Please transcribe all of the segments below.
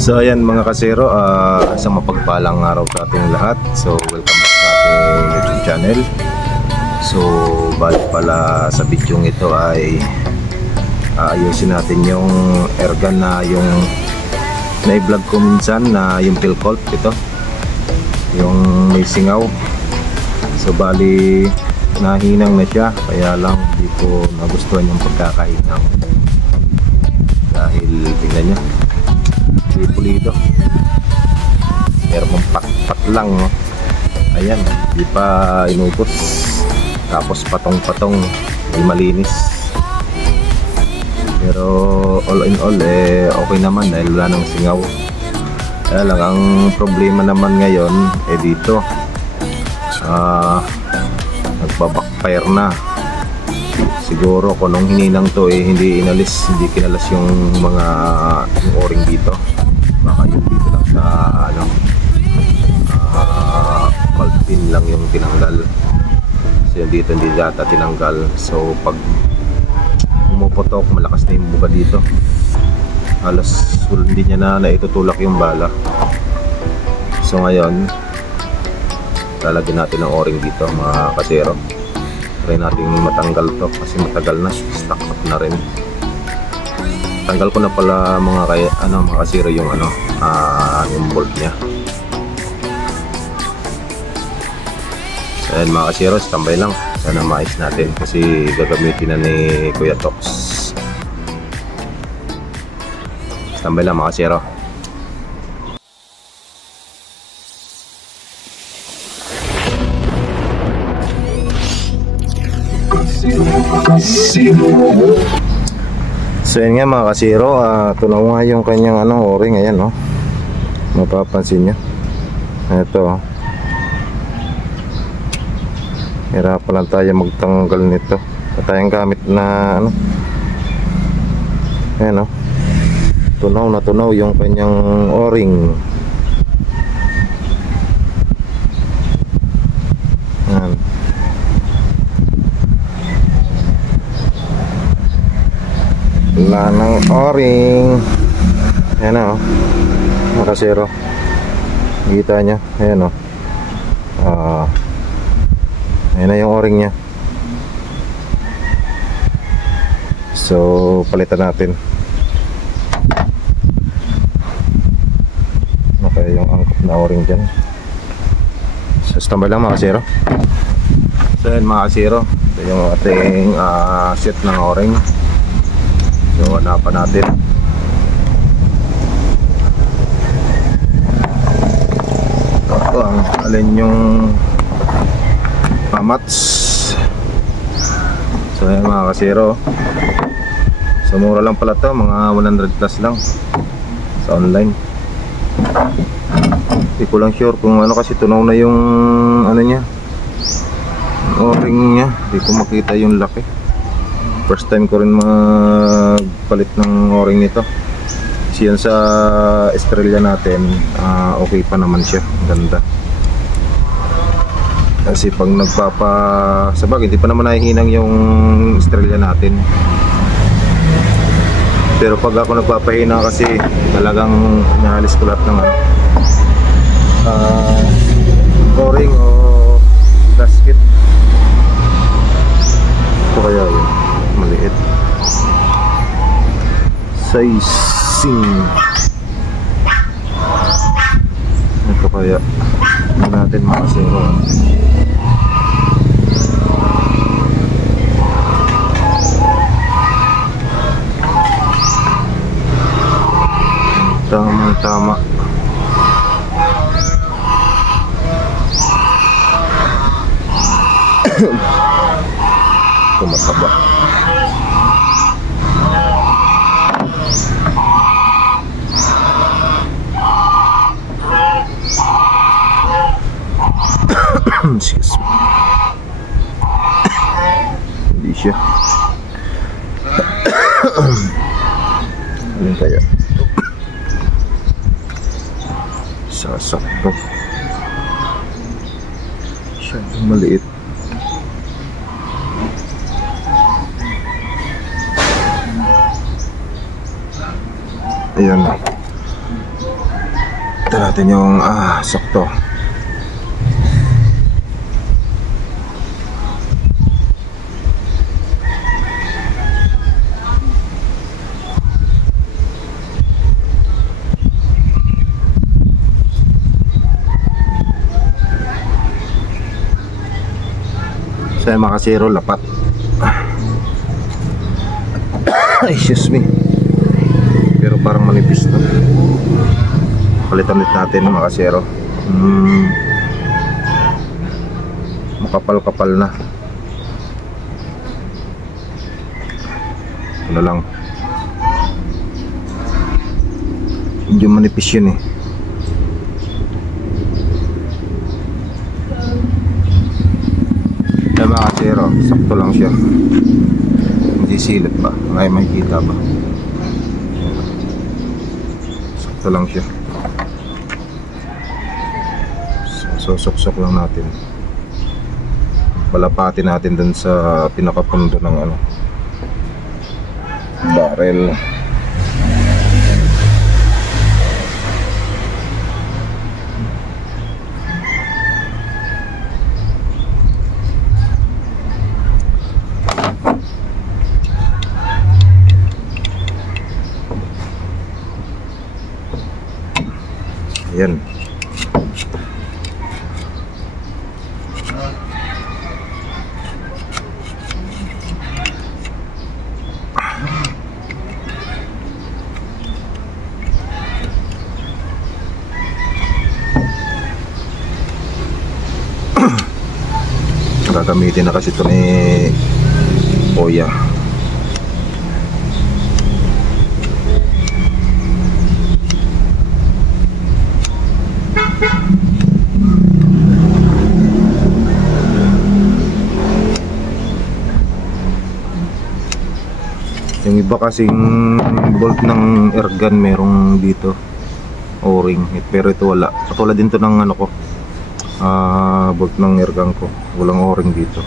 So ayan mga kasero, isang mapagpalang araw sa ating lahat. So welcome back sa ating YouTube channel. So balik pala sa video ito ay ayusin natin yung airgun na yung na-vlog ko minsan na yung Philcolt ito. Yung may singaw. So bali nahinang na siya, kaya lang hindi ko nagustuhan yung pagkakahinang. Dahil tingnan nyo, pulido, pero pat lang, no? Ayan, di pa inubos, tapos patong-patong, may malinis. Pero all in all okay naman dahil wala nang singaw. Kaya lang ang problema naman ngayon dito nagbabackfire na. Siguro kung nung hininang to hindi kinalas yung mga yung o-ring dito. Baka yung dito lang sa valve pin lang yung tinanggal. So yung dito hindi data tinanggal. So pag pumuputok, malakas na yung buga dito. Halos hindi niya na naitutulak yung bala. So ngayon lalagyan natin ng o-ring dito mga kasero. Try natin matanggal to kasi matagal na, stuck up na rin. Tanggal ko na pala mga kasero yung yung bolt niya. So ayan mga kasero, standby lang. Sana maayos natin kasi gagamitin na ni Kuya Tox. Standby lang mga kasero. So yun nga mga kasiro, tunaw nga yung kanyang o-ring. Ayan, no? Mapapansin nyo ito, hirapan lang tayo magtanggal nito. Tayong gamit na ayan, no? Tunaw na tunaw yung kanyang o-ring. Ayan. Wala ng o-ring. Ayan na, mga kasero, kita nya. Ayan, ayan na yung o-ring nya. So palitan natin. Okay, yung angkop na o-ring dyan. So standby lang mga kasero. So ayan mga kasero, ito yung ating set ng o-ring. So hanapan natin. Ito ang alin yung pamats. So ayan mga kasero, so mura lang pala to, mga 100 plus lang sa online. Hindi ko lang sure kung kasi tunaw na yung niya, o-ring nya. Hindi ko makita yung laki. First time ko rin magpalit ng o-ring nito. Kasi yan sa Estrella natin, okay pa naman siya, ganda. Kasi pag sabagay, hindi pa naman nahihinang yung Estrella natin. Pero pag ako nagpapahina kasi talagang nahalis ko lahat ng o-ring o gasket. Ito kaya yun, maliit sizing. Ito kaya natin makasiro. Tama. Ito mataba. Excuse me. Hindi siya. Alin kaya? Sasakto. Siya maliit. Ayan. Ito natin yung sakto. Sa mga kasero, lapat. Excuse me. Pero parang manipis na. Palitan ulit natin mga kasero. Makapal-kapal na. Ano lang, medyo manipis yun eh. Kaya mga kasero, sakto lang siya. Hindi silip ba? Ay, makikita ba? Sakto lang siya. So sok-sok lang natin. Palapatin natin dun sa pinakapundo ng barrel. Ayan. Gagamitin na kasi ito ni Kuya. Yung iba kasing bolt ng airgun merong dito o-ring, pero ito wala. Katulad din to ng ko, bolt ng airgun ko, walang o-ring dito.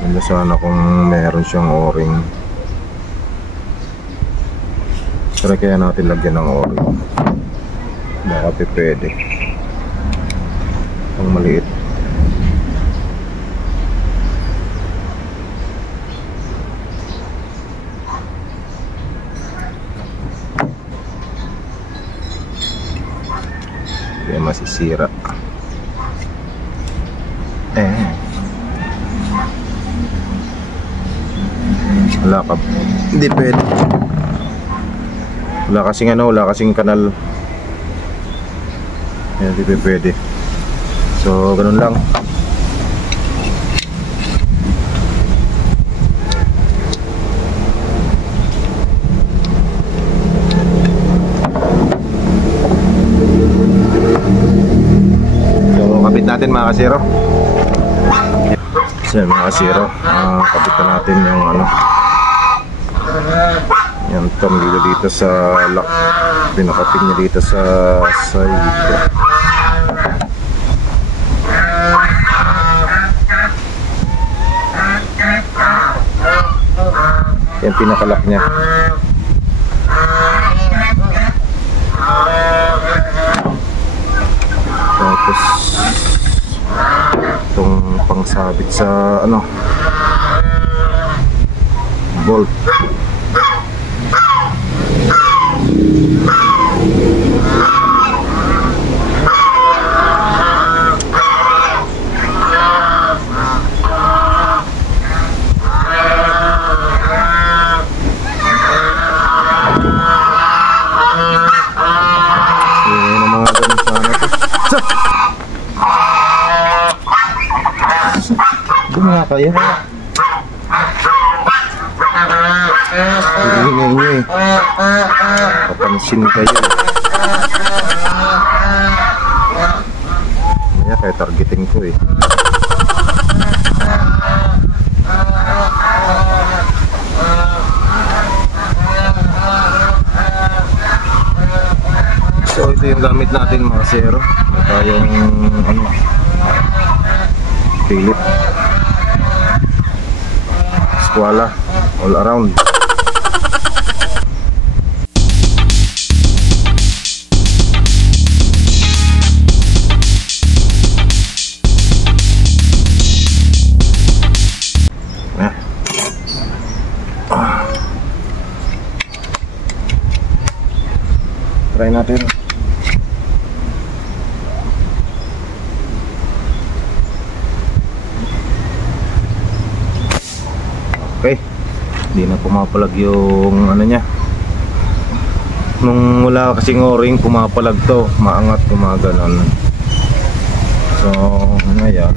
Ganda sana kung meron siyang o-ring. Try kaya natin lagyan ng o-ring. Baka pwede. Ang maliit. Kaya masisira. Wala ka. Hindi pwede. Wala kasing kanal. Yan, di pwede. So, ganun lang. So, kapit natin mga kasero. So, mga kasero, kapit natin yung yung tornilyo dito sa lock. Pinakapit niya dito sa side. Yan pinakalak niya. Tapos itong pangsabit sa bolt. Mga kaya ingay nyo eh, papansin kayo kaya targeting ko eh. So ito yung gamit natin mga kasero. Tayong Philip, Squala, all around. Try natin. Okay, hindi na pumapalag yung ano niya. Nung wala kasing o-ring, pumapalag to, maangat, gumaganon. So ngayon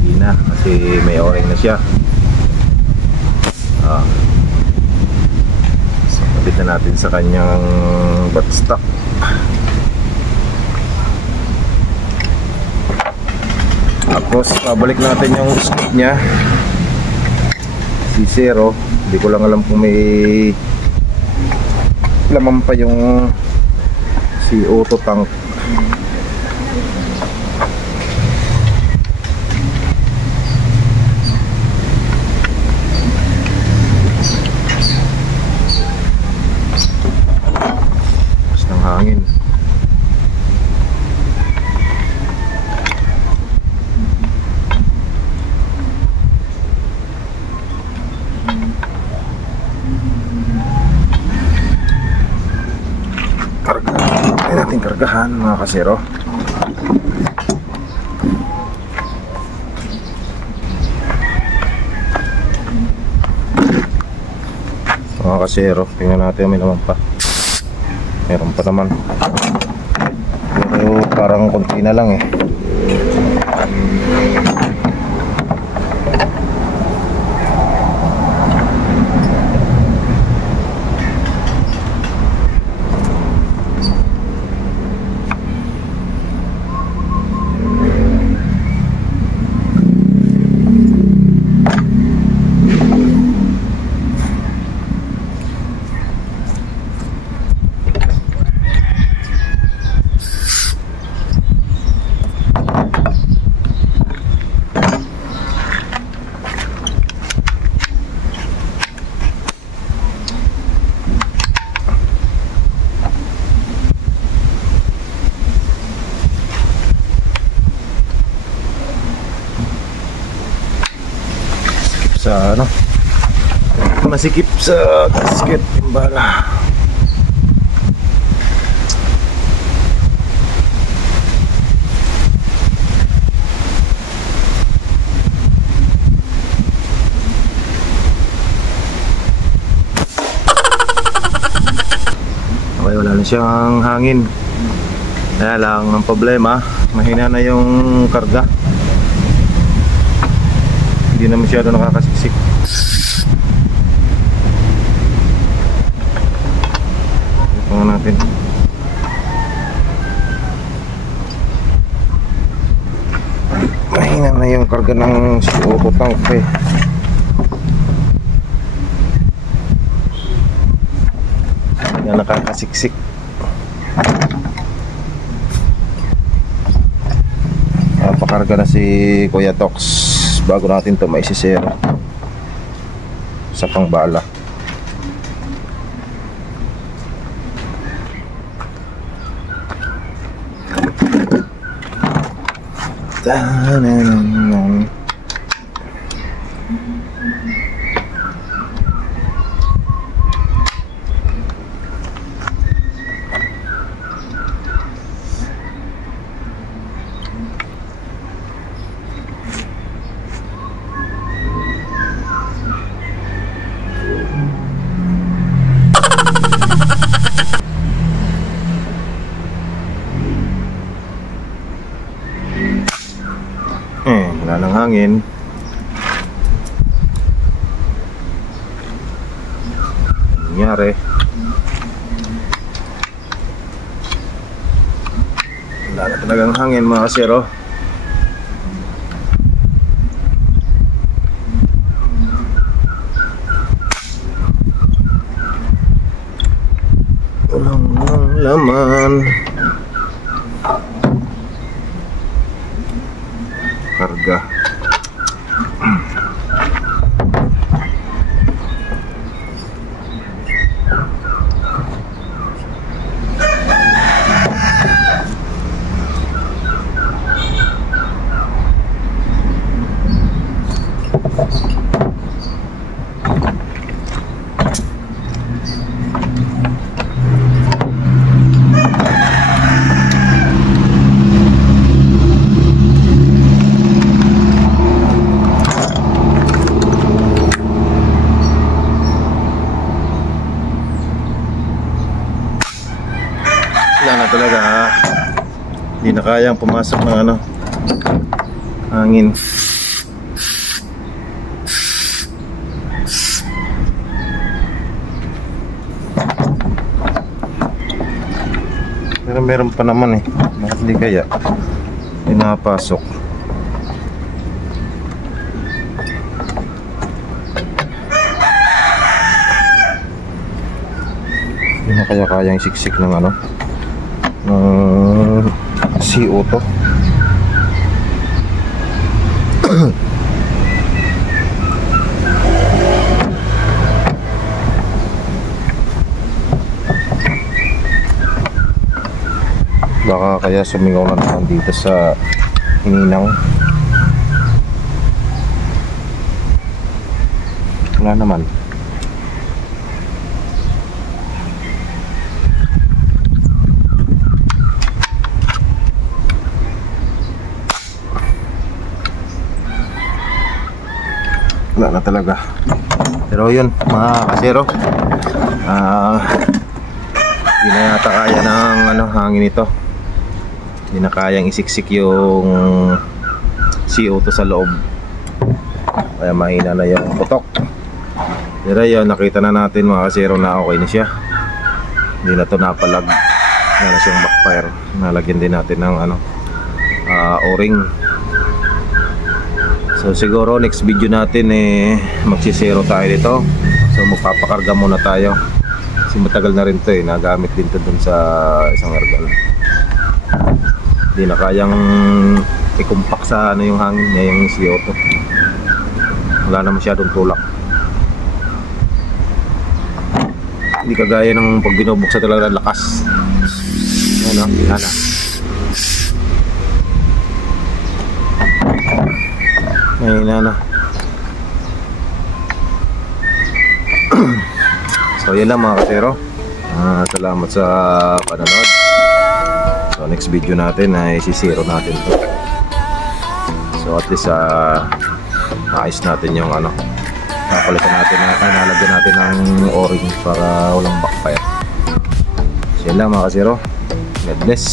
hindi na, kasi may o-ring na siya. So kapit na natin sa kanyang buttstock. Tapos pabalik natin yung scoop nya, si Zero. Hindi ko lang alam kung may laman pa yung si auto tank. Mas ng hangin. Kargahan mga kasero. Mga kasero, tingnan natin, may naman pa. Meron pa naman, pero parang konti na lang eh. Sa ano, masikip sa gasket yung bala. Okay, wala na siyang hangin. Kaya lang ang problema, mahina na yung karga. Hindi na masyado nakakasiksik. Ito nga natin. Mahina na yung karga ng auto tank eh. Hindi na nakakasiksik. Napakarga na si Kuya Tox bago natin ito maisisero sa pangbala. Wala ng hangin. Nangyari, wala na talagang hangin mga kasero. Walang laman. Karga Wala na talaga, hindi na kayang pumasok ng ano, hangin. Pero meron pa naman eh, bakit hindi kaya pinapasok? Hindi na kaya kayang siksik ng ano, CO2. Baka kaya sumingaw na naman dito sa hininang. Wala naman. Wala na talaga. Pero yun mga kasero, hindi na yata kaya ng ano, hangin ito. Hindi na kayang isiksik yung CO2 sa loob, kaya mahina na yung putok. Pero yun, nakita na natin mga kasero na okay na siya. Hindi na ito napalag. Wala na siyang backfire. Nalagyan din natin ng ano, o-ring. So siguro next video natin magsisero tayo dito. So magpapakarga muna tayo kasi matagal na rin to nagamit din to dun sa isang argal. Hindi na kayang ikumpak sa ano yung hangin niya, yung CO2. Wala na masyadong tulak. Hindi kagaya ng pag binubuksan talaga ng lakas. Ano, ano. Ayun na. So yun lang mga kasero, salamat sa panonood. So next video natin ay sisiro natin to. So at least ayos natin yung ano, napalitan natin, nalagyan natin ng o-ring para walang backfire. So yun lang mga kasero, God bless.